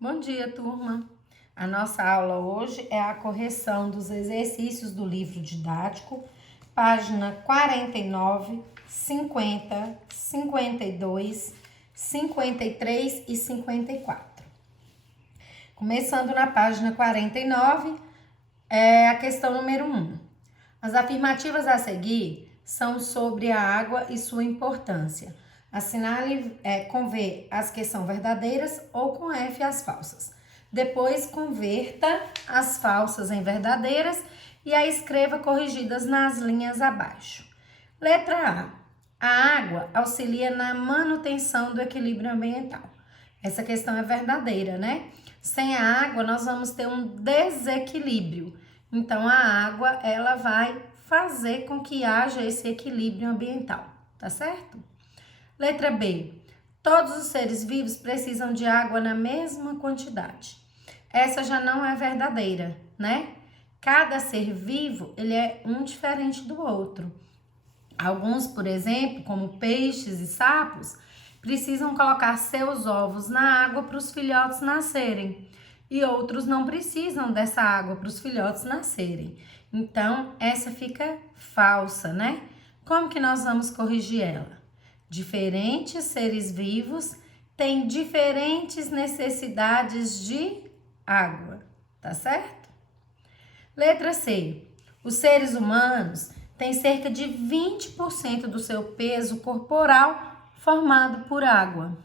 Bom dia, turma! A nossa aula hoje é a correção dos exercícios do livro didático, página 49, 50, 52, 53 e 54. Começando na página 49, é a questão número 1. As afirmativas a seguir são sobre a água e sua importância. Assinale com V as que são verdadeiras ou com F as falsas. Depois, converta as falsas em verdadeiras e a escreva corrigidas nas linhas abaixo. Letra A. A água auxilia na manutenção do equilíbrio ambiental. Essa questão é verdadeira, né? Sem a água, nós vamos ter um desequilíbrio. Então, a água, ela vai fazer com que haja esse equilíbrio ambiental, tá certo? Letra B. Todos os seres vivos precisam de água na mesma quantidade. Essa já não é verdadeira, né? Cada ser vivo, ele é um diferente do outro. Alguns, por exemplo, como peixes e sapos, precisam colocar seus ovos na água para os filhotes nascerem. E outros não precisam dessa água para os filhotes nascerem. Então, essa fica falsa, né? Como que nós vamos corrigir ela? Diferentes seres vivos têm diferentes necessidades de água, tá certo? Letra C. Os seres humanos têm cerca de 20% do seu peso corporal formado por água.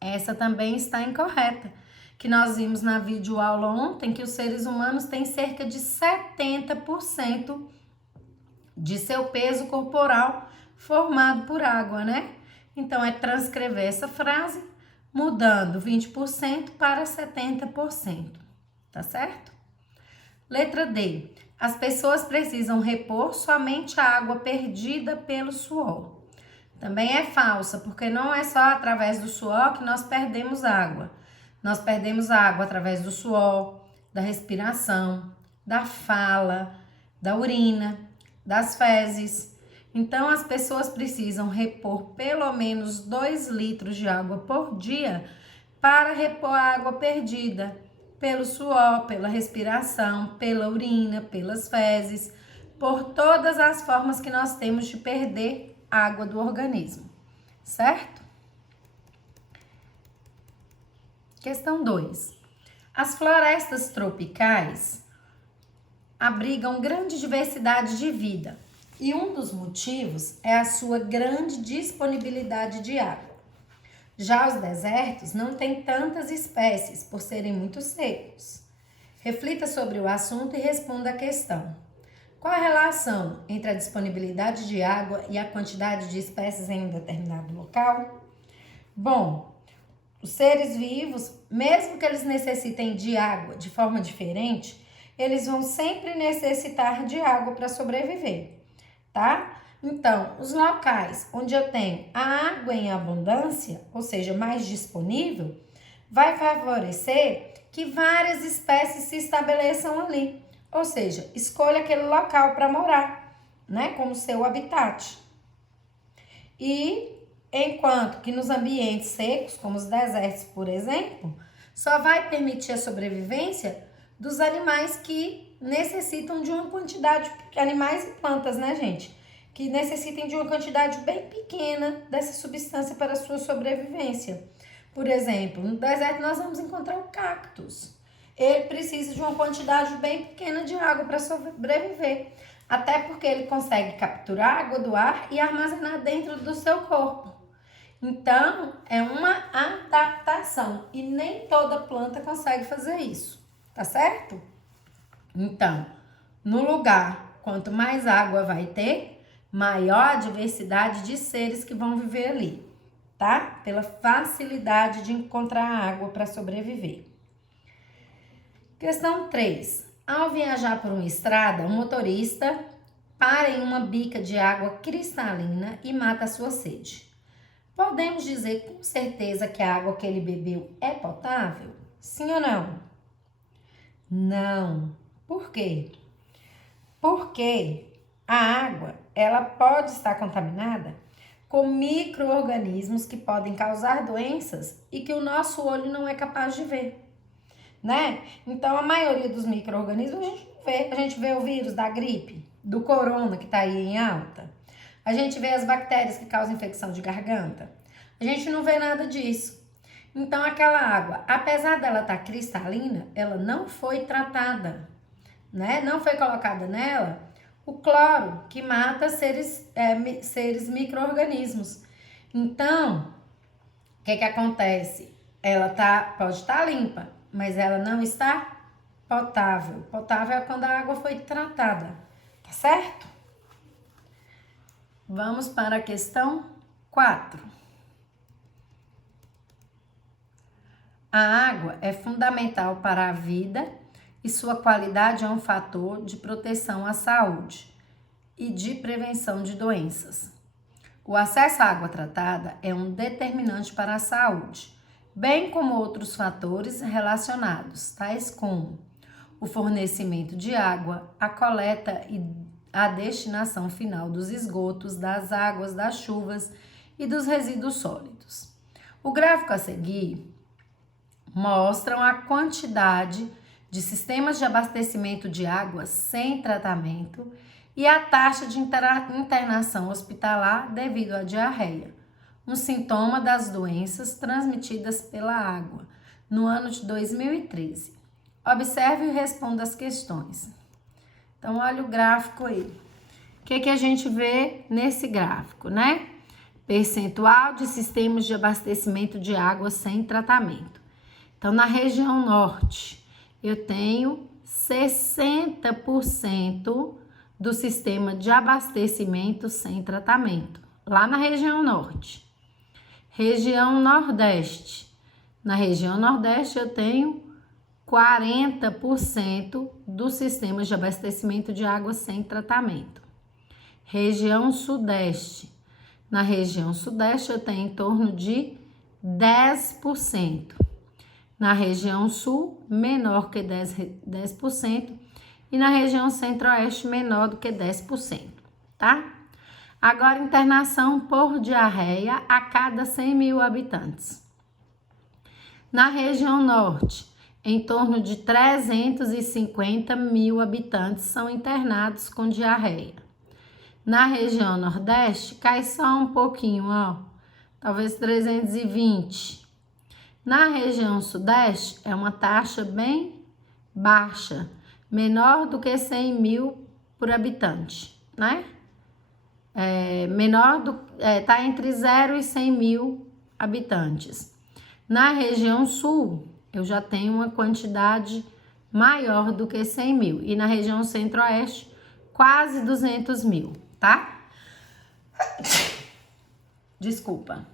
Essa também está incorreta, que nós vimos na videoaula ontem que os seres humanos têm cerca de 70% de seu peso corporal formado por água, né? Então, é transcrever essa frase mudando 20% para 70%, tá certo? Letra D. As pessoas precisam repor somente a água perdida pelo suor. Também é falsa, porque não é só através do suor que nós perdemos água. Nós perdemos água através do suor, da respiração, da fala, da urina, das fezes. Então, as pessoas precisam repor pelo menos 2 litros de água por dia para repor a água perdida pelo suor, pela respiração, pela urina, pelas fezes, por todas as formas que nós temos de perder água do organismo, certo? Questão 2. As florestas tropicais abrigam grande diversidade de vida e um dos motivos é a sua grande disponibilidade de água. Já os desertos não têm tantas espécies por serem muito secos. Reflita sobre o assunto e responda a questão. Qual a relação entre a disponibilidade de água e a quantidade de espécies em um determinado local? Bom, os seres vivos, mesmo que eles necessitem de água de forma diferente, eles vão sempre necessitar de água para sobreviver, tá? Então, os locais onde eu tenho a água em abundância, ou seja, mais disponível, vai favorecer que várias espécies se estabeleçam ali. Ou seja, escolha aquele local para morar, né, como seu habitat. E enquanto que nos ambientes secos, como os desertos, por exemplo, só vai permitir a sobrevivência dos animais que necessitam de uma quantidade, animais e plantas, né, gente? Que necessitem de uma quantidade bem pequena dessa substância para a sua sobrevivência. Por exemplo, no deserto nós vamos encontrar o cactus. Ele precisa de uma quantidade bem pequena de água para sobreviver, até porque ele consegue capturar água do ar e armazenar dentro do seu corpo. Então, é uma adaptação e nem toda planta consegue fazer isso, tá certo? Então, no lugar, quanto mais água vai ter, maior a diversidade de seres que vão viver ali, tá? Pela facilidade de encontrar água para sobreviver. Questão 3. Ao viajar por uma estrada, o motorista para em uma bica de água cristalina e mata a sua sede. Podemos dizer com certeza que a água que ele bebeu é potável? Sim ou não? Não. Por quê? Porque a água, ela pode estar contaminada com micro-organismos que podem causar doenças e que o nosso olho não é capaz de ver, né? Então, a maioria dos micro-organismos a gente não vê. A gente vê o vírus da gripe, do corona que tá aí em alta. A gente vê as bactérias que causam infecção de garganta. A gente não vê nada disso. Então, aquela água, apesar dela estar cristalina, ela não foi tratada, né? Não foi colocada nela o cloro, que mata seres micro-organismos. Então, o que acontece? Ela pode estar limpa, mas ela não está potável. Potável é quando a água foi tratada, tá certo? Vamos para a questão 4. A água é fundamental para a vida e sua qualidade é um fator de proteção à saúde e de prevenção de doenças. O acesso à água tratada é um determinante para a saúde, bem como outros fatores relacionados, tais como o fornecimento de água, a coleta e a destinação final dos esgotos, das águas, das chuvas e dos resíduos sólidos. O gráfico a seguir mostra a quantidade de sistemas de abastecimento de água sem tratamento e a taxa de internação hospitalar devido à diarreia, um sintoma das doenças transmitidas pela água, no ano de 2013. Observe e responda as questões. Então, olha o gráfico aí. O que a gente vê nesse gráfico, né? Percentual de sistemas de abastecimento de água sem tratamento. Então, na região norte, eu tenho 60% do sistema de abastecimento sem tratamento, lá na região norte. Região nordeste. Na região nordeste, eu tenho 40% dos sistemas de abastecimento de água sem tratamento. Região sudeste. Na região sudeste, eu tenho em torno de 10%. Na região sul, menor que 10%. E na região centro-oeste, menor do que 10%, tá? Agora, internação por diarreia a cada 100 mil habitantes. Na região norte, em torno de 350 mil habitantes são internados com diarreia. Na região nordeste, cai só um pouquinho, ó, talvez 320. Na região sudeste, é uma taxa bem baixa, menor do que 100 mil por habitante, né? Tá entre 0 e 100 mil habitantes. Na região sul, eu já tenho uma quantidade maior do que 100 mil. E na região centro-oeste, quase 200 mil, tá? Desculpa.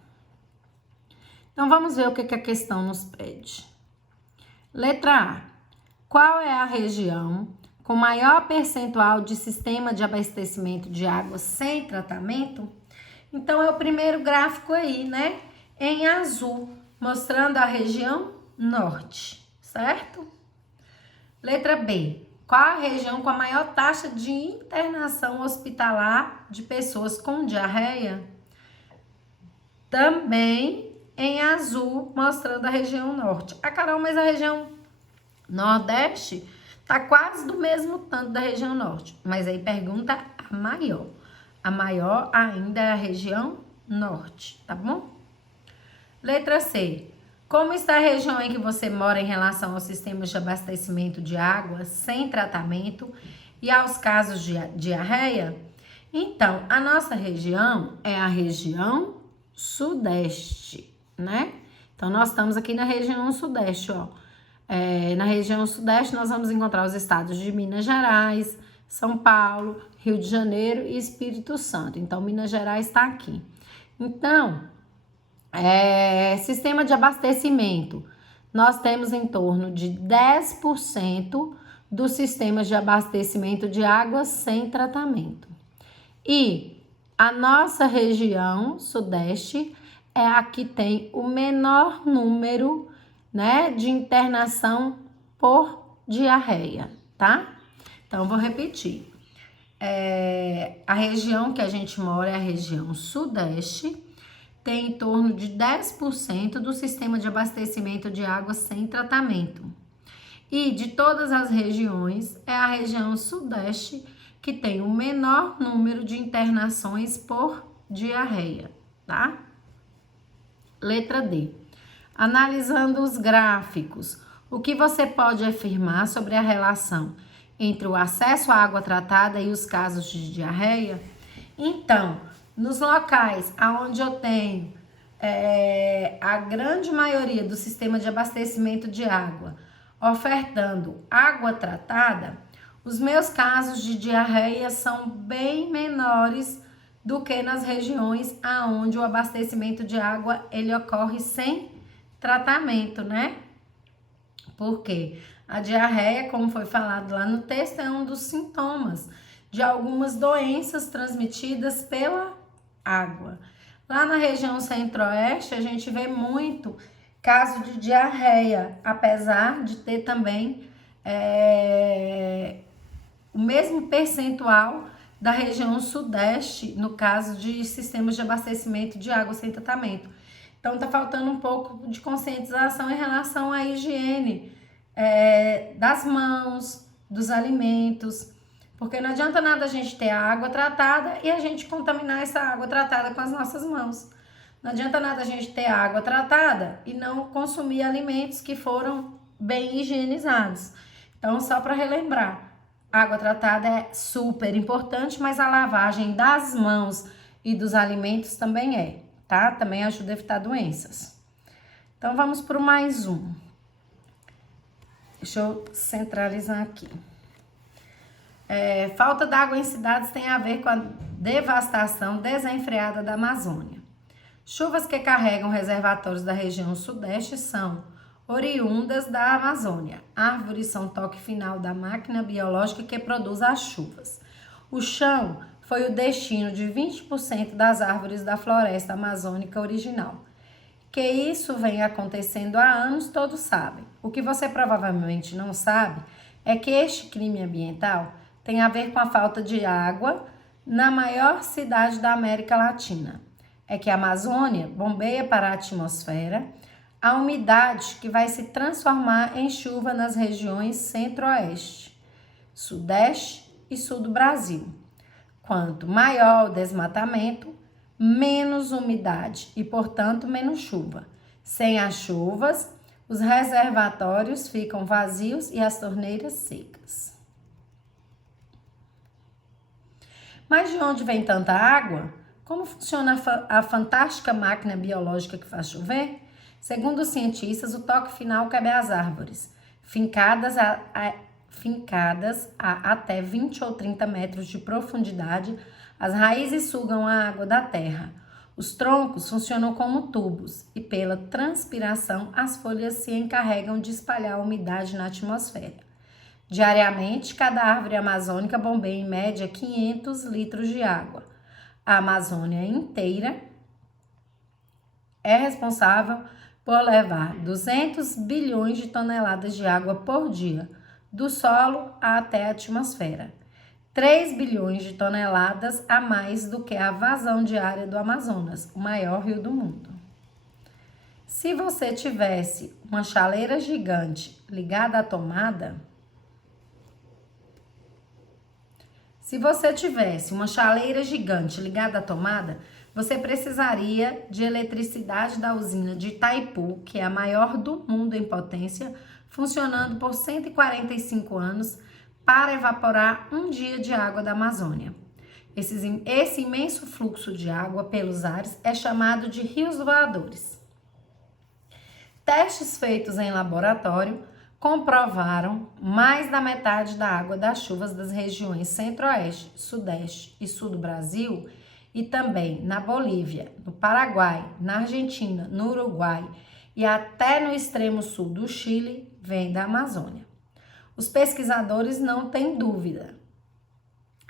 Então, vamos ver o que a questão nos pede. Letra A. Qual é a região com maior percentual de sistema de abastecimento de água sem tratamento? Então, é o primeiro gráfico aí, né? Em azul, mostrando a região norte, certo? Letra B. Qual a região com a maior taxa de internação hospitalar de pessoas com diarreia? Também em azul, mostrando a região norte. Ah, Carol, mas a região nordeste tá quase do mesmo tanto da região norte. Mas aí pergunta a maior. A maior ainda é a região norte, tá bom? Letra C. Como está a região em que você mora em relação aos sistemas de abastecimento de água sem tratamento e aos casos de diarreia? Então, a nossa região é a região sudeste, né? Então, nós estamos aqui na região sudeste, ó. Na região sudeste, nós vamos encontrar os estados de Minas Gerais, São Paulo, Rio de Janeiro e Espírito Santo. Então, Minas Gerais está aqui. Então, sistema de abastecimento. Nós temos em torno de 10% dos sistemas de abastecimento de água sem tratamento. E a nossa região sudeste é a que tem o menor número, né, de internação por diarreia, tá? Então, vou repetir. A região que a gente mora é a região sudeste, tem em torno de 10% do sistema de abastecimento de água sem tratamento. E de todas as regiões, é a região sudeste que tem o menor número de internações por diarreia, tá? Letra D. Analisando os gráficos, o que você pode afirmar sobre a relação entre o acesso à água tratada e os casos de diarreia? Então, nos locais onde eu tenho a grande maioria do sistema de abastecimento de água ofertando água tratada, os meus casos de diarreia são bem menores do que nas regiões aonde o abastecimento de água ele ocorre sem tratamento, né? Porque a diarreia, como foi falado lá no texto, é um dos sintomas de algumas doenças transmitidas pela água. Lá na região centro-oeste, a gente vê muito caso de diarreia, apesar de ter também o mesmo percentual da região sudeste, no caso de sistemas de abastecimento de água sem tratamento. Então, tá faltando um pouco de conscientização em relação à higiene das mãos, dos alimentos, porque não adianta nada a gente ter a água tratada e a gente contaminar essa água tratada com as nossas mãos. Não adianta nada a gente ter água tratada e não consumir alimentos que foram bem higienizados. Então, só para relembrar, água tratada é super importante, mas a lavagem das mãos e dos alimentos também é, tá? Também ajuda a evitar doenças. Então, vamos para o mais um. Deixa eu centralizar aqui. Falta d'água em cidades tem a ver com a devastação desenfreada da Amazônia. Chuvas que carregam reservatórios da região sudeste são oriundas da Amazônia. Árvores são toque final da máquina biológica que produz as chuvas. O chão foi o destino de 20% das árvores da floresta amazônica original. Que isso vem acontecendo há anos, todos sabem. O que você provavelmente não sabe é que este crime ambiental tem a ver com a falta de água na maior cidade da América Latina. É que a Amazônia bombeia para a atmosfera a umidade que vai se transformar em chuva nas regiões centro-oeste, sudeste e sul do Brasil. Quanto maior o desmatamento, menos umidade e, portanto, menos chuva. Sem as chuvas, os reservatórios ficam vazios e as torneiras secas. Mas de onde vem tanta água? Como funciona a fantástica máquina biológica que faz chover? Segundo os cientistas, o toque final cabe às árvores, fincadas a até 20 ou 30 metros de profundidade. As raízes sugam a água da terra. Os troncos funcionam como tubos e, pela transpiração, as folhas se encarregam de espalhar a umidade na atmosfera. Diariamente, cada árvore amazônica bombeia em média 500 litros de água. A Amazônia inteira é responsável por levar 200 bilhões de toneladas de água por dia, do solo até a atmosfera. 3 bilhões de toneladas a mais do que a vazão diária do Amazonas, o maior rio do mundo. Se você tivesse uma chaleira gigante ligada à tomada, você precisaria de eletricidade da usina de Itaipu, que é a maior do mundo em potência, funcionando por 145 anos para evaporar um dia de água da Amazônia. Esse imenso fluxo de água pelos ares é chamado de rios voadores. Testes feitos em laboratório comprovaram mais da metade da água das chuvas das regiões centro-oeste, sudeste e sul do Brasil e também na Bolívia, no Paraguai, na Argentina, no Uruguai e até no extremo sul do Chile, vem da Amazônia. Os pesquisadores não têm dúvida.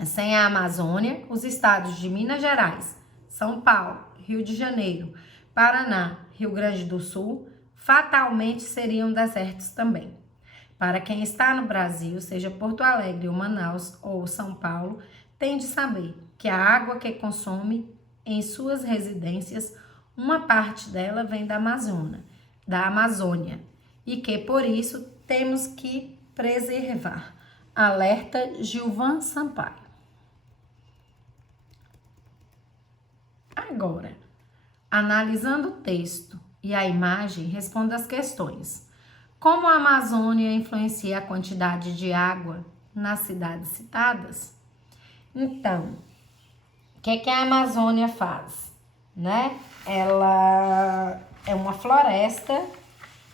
Sem a Amazônia, os estados de Minas Gerais, São Paulo, Rio de Janeiro, Paraná, Rio Grande do Sul, fatalmente seriam desertos também. Para quem está no Brasil, seja Porto Alegre ou Manaus ou São Paulo, tem de saber que a água que consome em suas residências, uma parte dela vem da Amazônia, e que por isso temos que preservar. Alerta Gilvan Sampaio. Agora, analisando o texto e a imagem, responda as questões. Como a Amazônia influencia a quantidade de água nas cidades citadas? Então, o que a Amazônia faz? Né? Ela é uma floresta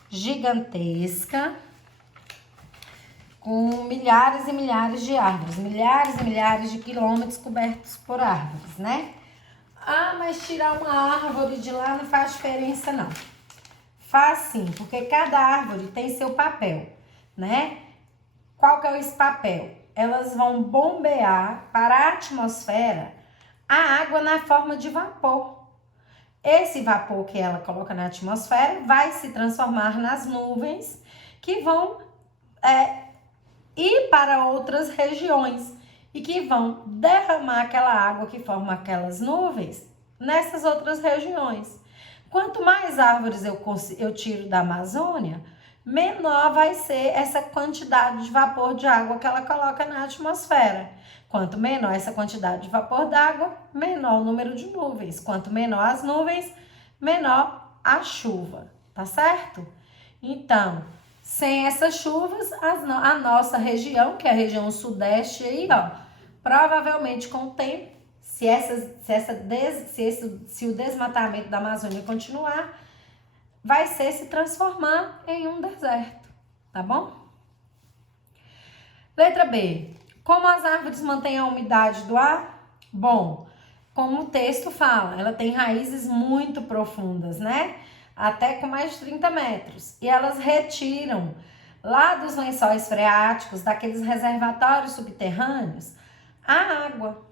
gigantesca com milhares e milhares de árvores, milhares e milhares de quilômetros cobertos por árvores, né? Ah, mas tirar uma árvore de lá não faz diferença, não. Faz sim, porque cada árvore tem seu papel, né? Qual que é esse papel? Elas vão bombear para a atmosfera a água na forma de vapor. Esse vapor que ela coloca na atmosfera vai se transformar nas nuvens que vão ir para outras regiões e que vão derramar aquela água que forma aquelas nuvens nessas outras regiões. Quanto mais árvores eu tiro da Amazônia, menor vai ser essa quantidade de vapor de água que ela coloca na atmosfera. Quanto menor essa quantidade de vapor d'água, menor o número de nuvens. Quanto menor as nuvens, menor a chuva, tá certo? Então, sem essas chuvas, a nossa região, que é a região sudeste aí, ó, provavelmente com o tempo, se o desmatamento da Amazônia continuar, vai se transformar em um deserto, tá bom? Letra B. Como as árvores mantêm a umidade do ar? Bom, como o texto fala, ela tem raízes muito profundas, né? Até com mais de 30 metros. E elas retiram lá dos lençóis freáticos, daqueles reservatórios subterrâneos, a água,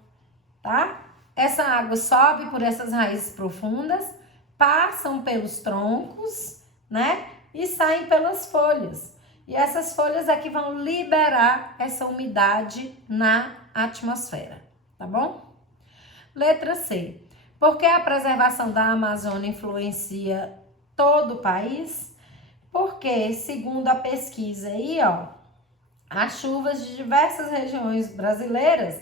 tá? Essa água sobe por essas raízes profundas, passam pelos troncos, né? E saem pelas folhas. E essas folhas é que vão liberar essa umidade na atmosfera, tá bom? Letra C. Por que a preservação da Amazônia influencia todo o país? Porque, segundo a pesquisa aí, ó, as chuvas de diversas regiões brasileiras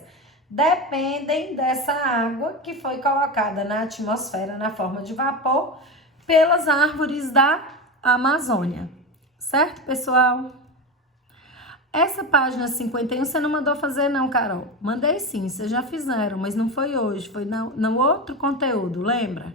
dependem dessa água que foi colocada na atmosfera na forma de vapor pelas árvores da Amazônia. Certo, pessoal? Essa página 51 você não mandou fazer não, Carol. Mandei sim, vocês já fizeram, mas não foi hoje, foi no outro conteúdo, lembra?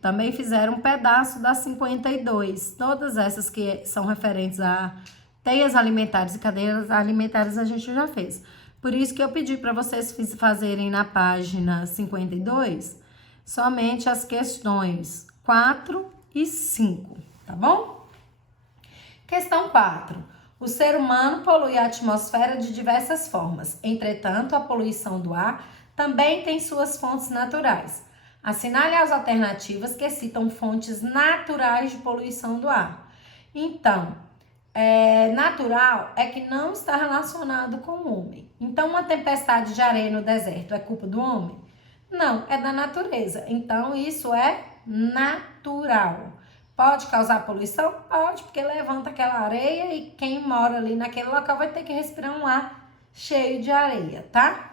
Também fizeram um pedaço da 52. Todas essas que são referentes a teias alimentares e cadeias alimentares a gente já fez. Por isso que eu pedi para vocês fazerem na página 52 somente as questões 4 e 5, tá bom? Questão 4. O ser humano polui a atmosfera de diversas formas. Entretanto, a poluição do ar também tem suas fontes naturais. Assinale as alternativas que citam fontes naturais de poluição do ar. Então, natural é que não está relacionado com o homem. Então, uma tempestade de areia no deserto é culpa do homem? Não, é da natureza. Então, isso é natural. Pode causar poluição? Pode, porque levanta aquela areia e quem mora ali naquele local vai ter que respirar um ar cheio de areia, tá?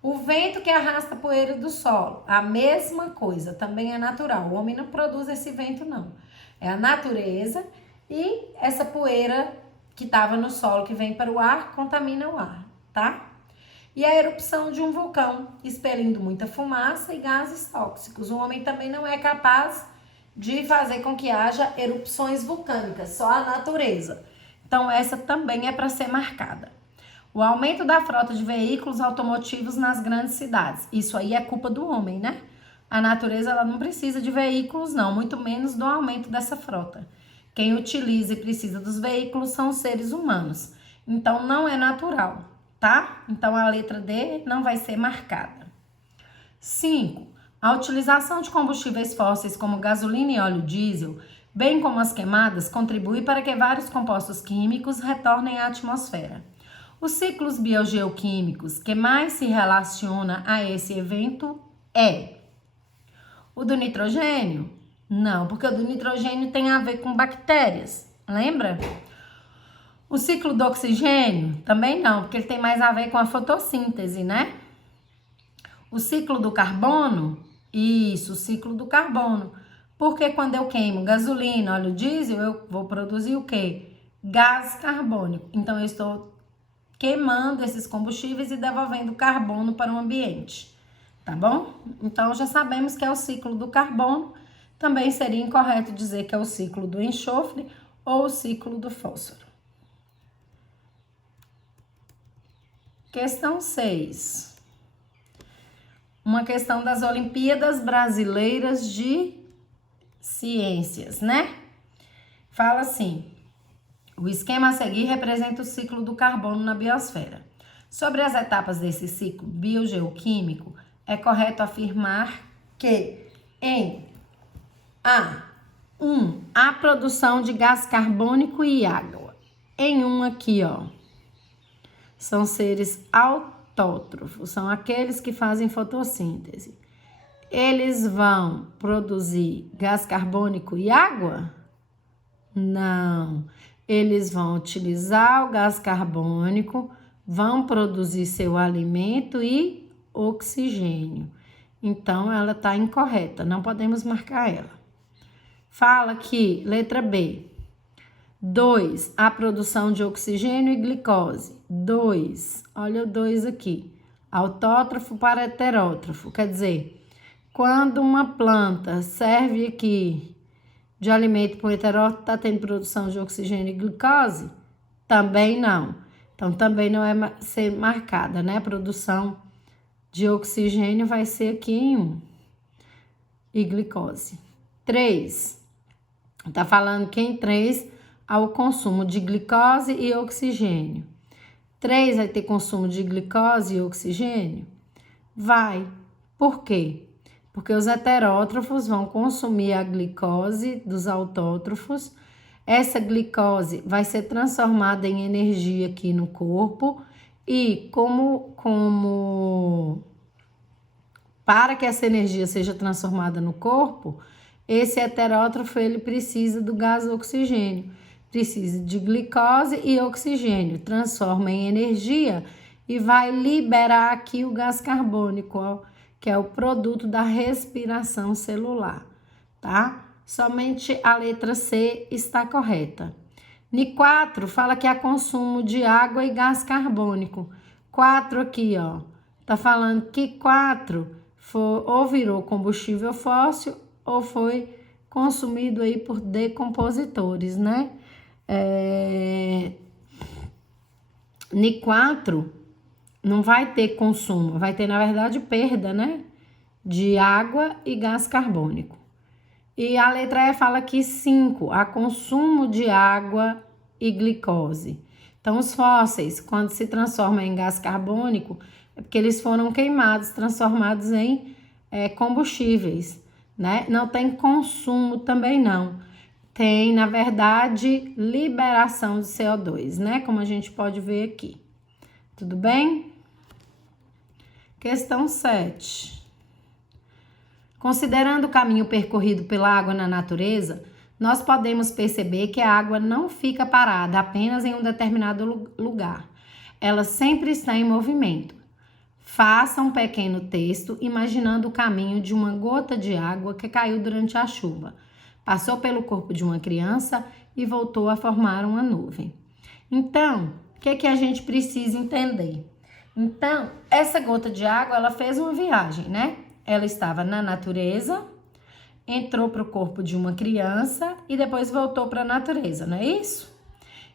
O vento que arrasta poeira do solo, a mesma coisa, também é natural. O homem não produz esse vento, não. É a natureza e essa poeira que estava no solo, que vem para o ar, contamina o ar, tá? E a erupção de um vulcão, expelindo muita fumaça e gases tóxicos. O homem também não é capaz de fazer com que haja erupções vulcânicas, só a natureza. Então, essa também é para ser marcada. O aumento da frota de veículos automotivos nas grandes cidades. Isso aí é culpa do homem, né? A natureza ela não precisa de veículos, não, muito menos do aumento dessa frota. Quem utiliza e precisa dos veículos são os seres humanos. Então, não é natural, tá? Então, a letra D não vai ser marcada. 5. A utilização de combustíveis fósseis como gasolina e óleo diesel, bem como as queimadas, contribui para que vários compostos químicos retornem à atmosfera. Os ciclos biogeoquímicos que mais se relaciona a esse evento é o do nitrogênio? Não, porque o do nitrogênio tem a ver com bactérias, lembra? O ciclo do oxigênio? Também não, porque ele tem mais a ver com a fotossíntese, né? O ciclo do carbono? Isso, o ciclo do carbono. Porque quando eu queimo gasolina, óleo diesel, eu vou produzir o quê? Gás carbônico. Então, eu estou queimando esses combustíveis e devolvendo carbono para o ambiente, tá bom? Então, já sabemos que é o ciclo do carbono. Também seria incorreto dizer que é o ciclo do enxofre ou o ciclo do fósforo. Questão 6. Uma questão das Olimpíadas Brasileiras de Ciências, né? Fala assim: o esquema a seguir representa o ciclo do carbono na biosfera. Sobre as etapas desse ciclo biogeoquímico, é correto afirmar que em A1, a produção de gás carbônico e água. Em aqui, ó, são seres autótrofos, são aqueles que fazem fotossíntese. Eles vão produzir gás carbônico e água? Não. Eles vão utilizar o gás carbônico, vão produzir seu alimento e oxigênio. Então, ela está incorreta, não podemos marcar ela. Fala aqui, letra B. 2, a produção de oxigênio e glicose. 2, olha o 2 aqui. Autótrofo para heterótrofo, quer dizer, quando uma planta serve aqui de alimento para o heterótrofo, está tendo produção de oxigênio e glicose? Também não. Então, também não é ser marcada, né? A produção de oxigênio vai ser aqui em 1. E glicose. 3. Está falando que em 3 há o consumo de glicose e oxigênio. 3 vai ter consumo de glicose e oxigênio? Vai. Por quê? Porque os heterótrofos vão consumir a glicose dos autótrofos. Essa glicose vai ser transformada em energia aqui no corpo e para que essa energia seja transformada no corpo, esse heterótrofo ele precisa do gás oxigênio, precisa de glicose e oxigênio, transforma em energia e vai liberar aqui o gás carbônico, ó, que é o produto da respiração celular, tá? Somente a letra C está correta. Ni 4 fala que há consumo de água e gás carbônico. 4 aqui, ó, tá falando que 4 ou virou combustível fóssil ou foi consumido aí por decompositores, né? Ni 4 não vai ter consumo, vai ter, na verdade, perda, né? De água e gás carbônico. E a letra E fala que 5, há consumo de água e glicose. Então, os fósseis, quando se transformam em gás carbônico, é porque eles foram queimados, transformados em combustíveis, né? Não tem consumo também não. Tem, na verdade, liberação de CO2, né? Como a gente pode ver aqui. Tudo bem? Questão 7. Considerando o caminho percorrido pela água na natureza, nós podemos perceber que a água não fica parada apenas em um determinado lugar. Ela sempre está em movimento. Faça um pequeno texto imaginando o caminho de uma gota de água que caiu durante a chuva, passou pelo corpo de uma criança e voltou a formar uma nuvem. Então, o que a gente precisa entender? Então, essa gota de água, ela fez uma viagem, né? Ela estava na natureza, entrou para o corpo de uma criança e depois voltou para a natureza, não é isso?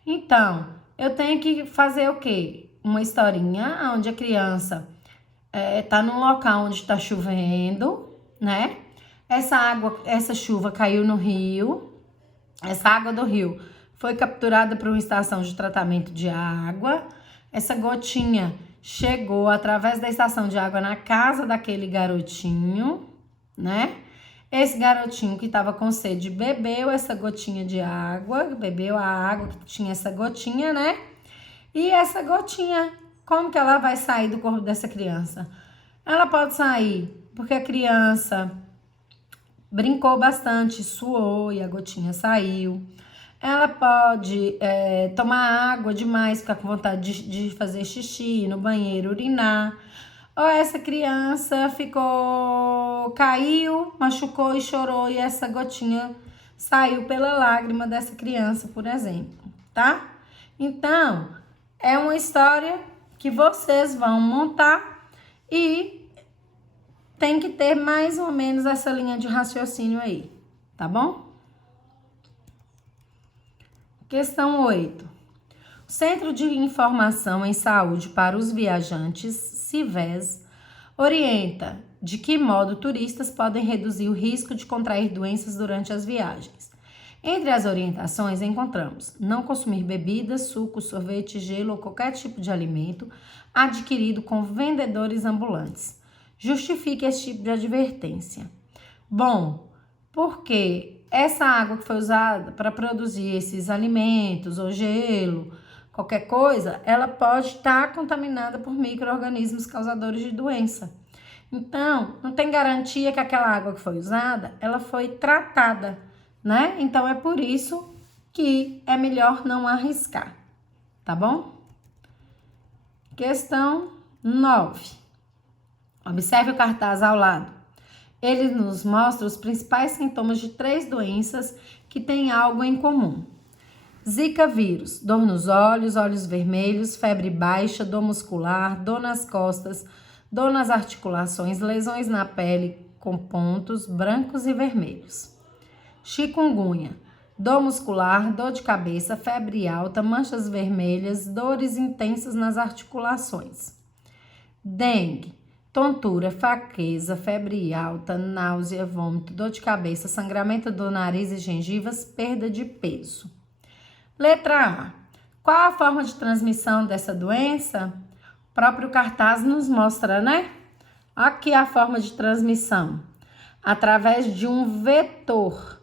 Então, eu tenho que fazer o quê? Uma historinha onde a criança está num local onde está chovendo, né? Essa chuva caiu no rio, essa água do rio foi capturada por uma estação de tratamento de água, essa gotinha chegou através da estação de água na casa daquele garotinho, né? Esse garotinho que estava com sede bebeu essa gotinha de água, bebeu a água que tinha essa gotinha, né? E essa gotinha, como que ela vai sair do corpo dessa criança? Ela pode sair porque a criança brincou bastante, suou e a gotinha saiu. Ela pode tomar água demais, ficar com vontade de fazer xixi no banheiro, urinar. Ou essa criança caiu, machucou e chorou e essa gotinha saiu pela lágrima dessa criança, por exemplo, tá? Então, é uma história que vocês vão montar e tem que ter mais ou menos essa linha de raciocínio aí, tá bom? Questão 8. O Centro de Informação em Saúde para os Viajantes, CIVES, orienta de que modo turistas podem reduzir o risco de contrair doenças durante as viagens. Entre as orientações encontramos não consumir bebidas, suco, sorvete, gelo ou qualquer tipo de alimento adquirido com vendedores ambulantes. Justifique esse tipo de advertência. Bom, porque essa água que foi usada para produzir esses alimentos ou gelo, qualquer coisa, ela pode estar contaminada por micro-organismos causadores de doença. Então, não tem garantia que aquela água que foi usada, ela foi tratada, né? Então, é por isso que é melhor não arriscar, tá bom? Questão 9. Observe o cartaz ao lado. Ele nos mostra os principais sintomas de 3 doenças que têm algo em comum. Zika vírus, dor nos olhos, olhos vermelhos, febre baixa, dor muscular, dor nas costas, dor nas articulações, lesões na pele com pontos brancos e vermelhos. Chikungunya, dor muscular, dor de cabeça, febre alta, manchas vermelhas, dores intensas nas articulações. Dengue, tontura, fraqueza, febre alta, náusea, vômito, dor de cabeça, sangramento do nariz e gengivas, perda de peso. Letra A. Qual a forma de transmissão dessa doença? O próprio cartaz nos mostra, né? Aqui a forma de transmissão. Através de um vetor.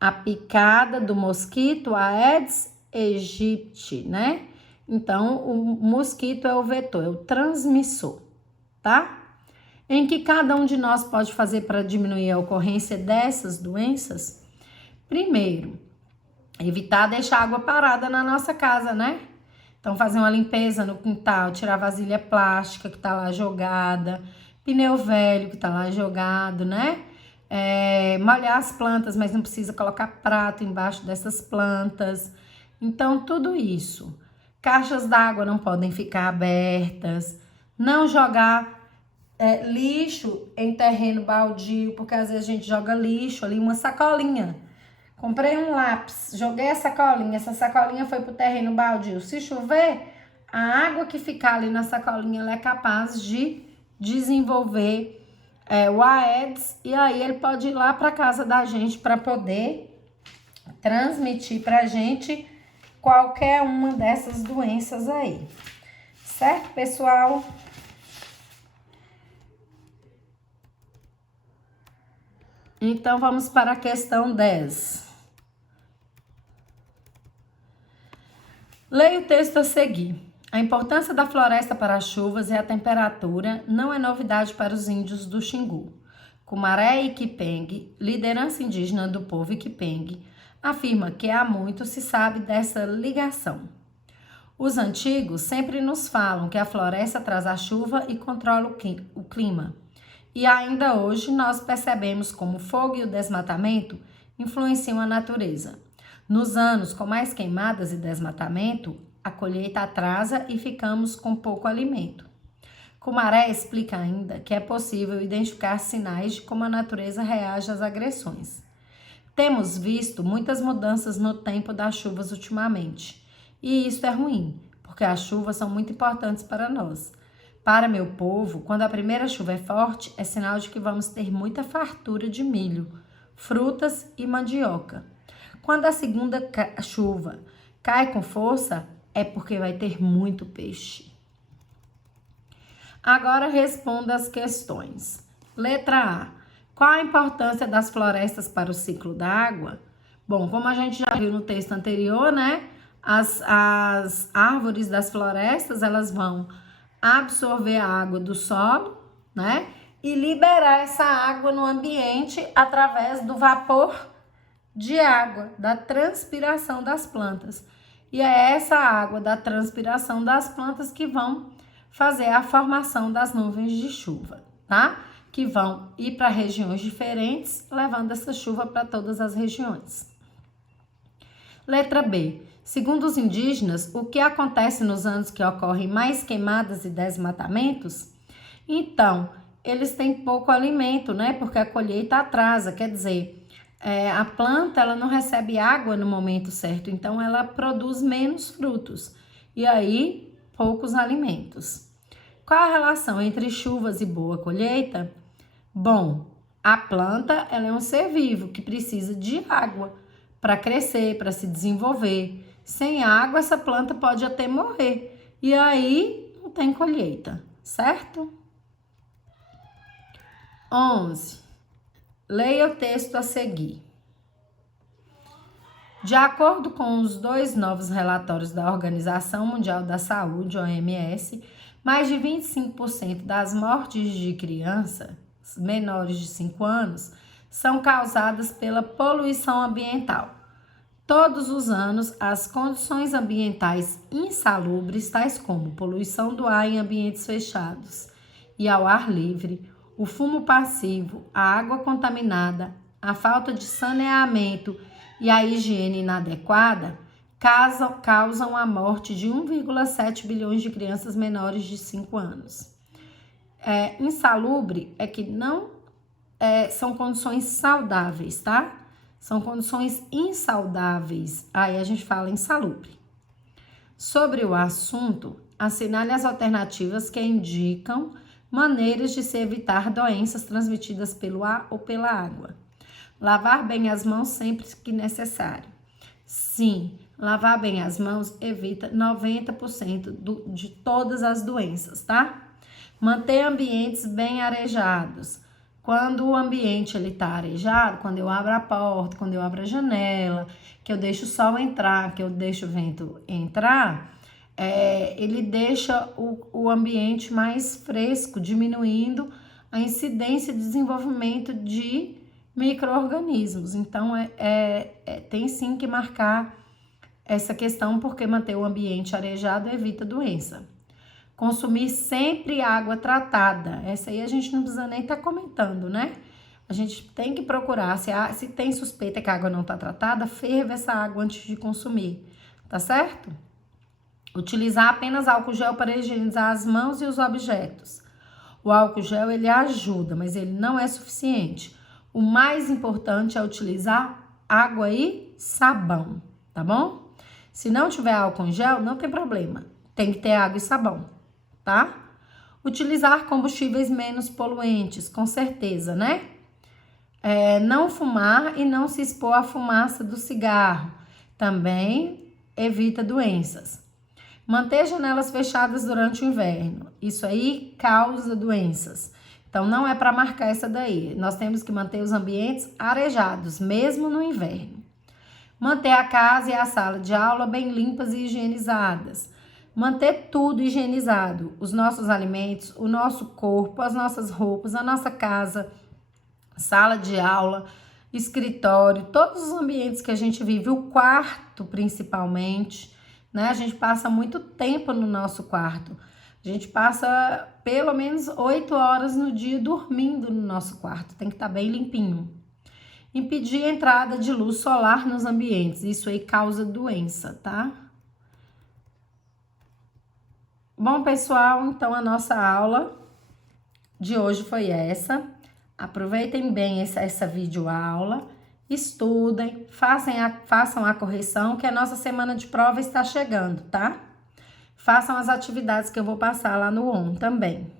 A picada do mosquito Aedes aegypti, né? Então, o mosquito é o vetor, é o transmissor, tá? Em que cada um de nós pode fazer para diminuir a ocorrência dessas doenças? Primeiro, evitar deixar água parada na nossa casa, né? Então, fazer uma limpeza no quintal, tirar a vasilha plástica que tá lá jogada, pneu velho que tá lá jogado, né? Molhar as plantas, mas não precisa colocar prato embaixo dessas plantas. Então, tudo isso. Caixas d'água não podem ficar abertas. Não jogar lixo em terreno baldio, porque às vezes a gente joga lixo ali, uma sacolinha. Comprei um lápis, joguei a sacolinha, essa sacolinha foi pro terreno baldio. Se chover, a água que ficar ali na sacolinha, ela é capaz de desenvolver o Aedes, e aí ele pode ir lá para casa da gente para poder transmitir pra gente qualquer uma dessas doenças aí. Certo, pessoal? Então, vamos para a questão 10. Leia o texto a seguir. A importância da floresta para as chuvas e a temperatura não é novidade para os índios do Xingu. Cumaré Iquipeng, liderança indígena do povo Iquipeng, afirma que há muito se sabe dessa ligação. Os antigos sempre nos falam que a floresta traz a chuva e controla o clima. E ainda hoje nós percebemos como o fogo e o desmatamento influenciam a natureza. Nos anos com mais queimadas e desmatamento, a colheita atrasa e ficamos com pouco alimento. Cumaré explica ainda que é possível identificar sinais de como a natureza reage às agressões. Temos visto muitas mudanças no tempo das chuvas ultimamente, e isso é ruim, porque as chuvas são muito importantes para nós. Para meu povo, quando a primeira chuva é forte, é sinal de que vamos ter muita fartura de milho, frutas e mandioca. Quando a segunda chuva cai com força, é porque vai ter muito peixe. Agora responda as questões. Letra A. Qual a importância das florestas para o ciclo da água? Bom, como a gente já viu no texto anterior, né? As árvores das florestas, elas vão absorver a água do solo, né? E liberar essa água no ambiente através do vapor de água, da transpiração das plantas. E é essa água da transpiração das plantas que vão fazer a formação das nuvens de chuva, tá? Que vão ir para regiões diferentes, levando essa chuva para todas as regiões. Letra B. Segundo os indígenas, o que acontece nos anos que ocorrem mais queimadas e desmatamentos? Então, eles têm pouco alimento, né? Porque a colheita atrasa, quer dizer, a planta ela não recebe água no momento certo, então ela produz menos frutos e aí poucos alimentos. Qual a relação entre chuvas e boa colheita? Bom, a planta ela é um ser vivo que precisa de água para crescer, para se desenvolver. Sem água, essa planta pode até morrer e aí não tem colheita, certo? 11. Leia o texto a seguir. De acordo com os 2 novos relatórios da Organização Mundial da Saúde, OMS, mais de 25% das mortes de crianças menores de 5 anos são causadas pela poluição ambiental. Todos os anos, as condições ambientais insalubres, tais como poluição do ar em ambientes fechados e ao ar livre, o fumo passivo, a água contaminada, a falta de saneamento e a higiene inadequada causam a morte de 1,7 bilhões de crianças menores de 5 anos. Insalubre é que não são condições saudáveis, tá? São condições insaudáveis. Aí a gente fala insalubre. Sobre o assunto, assinale as alternativas que indicam maneiras de se evitar doenças transmitidas pelo ar ou pela água. Lavar bem as mãos sempre que necessário. Sim, lavar bem as mãos evita 90% de todas as doenças, tá? Manter ambientes bem arejados. Quando o ambiente está arejado, quando eu abro a porta, quando eu abro a janela, que eu deixo o sol entrar, que eu deixo o vento entrar, ele deixa o ambiente mais fresco, diminuindo a incidência de desenvolvimento de micro-organismos. Então, tem sim que marcar essa questão, porque manter o ambiente arejado evita doença. Consumir sempre água tratada. Essa aí a gente não precisa nem estar comentando, né? A gente tem que procurar, se tem suspeita que a água não está tratada, ferva essa água antes de consumir, tá certo? Utilizar apenas álcool gel para higienizar as mãos e os objetos. O álcool gel, ele ajuda, mas ele não é suficiente. O mais importante é utilizar água e sabão, tá bom? Se não tiver álcool em gel, não tem problema. Tem que ter água e sabão, tá? Utilizar combustíveis menos poluentes, com certeza, né? Não fumar e não se expor à fumaça do cigarro. Também evita doenças. Manter janelas fechadas durante o inverno. Isso aí causa doenças. Então, não é para marcar essa daí. Nós temos que manter os ambientes arejados, mesmo no inverno. Manter a casa e a sala de aula bem limpas e higienizadas. Manter tudo higienizado. Os nossos alimentos, o nosso corpo, as nossas roupas, a nossa casa, sala de aula, escritório, todos os ambientes que a gente vive, o quarto principalmente, né? A gente passa muito tempo no nosso quarto. A gente passa pelo menos 8 horas no dia dormindo no nosso quarto. Tem que estar bem limpinho. Impedir a entrada de luz solar nos ambientes. Isso aí causa doença, tá? Bom, pessoal, então a nossa aula de hoje foi essa. Aproveitem bem essa videoaula. Estudem, façam a correção, que a nossa semana de prova está chegando, tá? Façam as atividades que eu vou passar lá no ON também.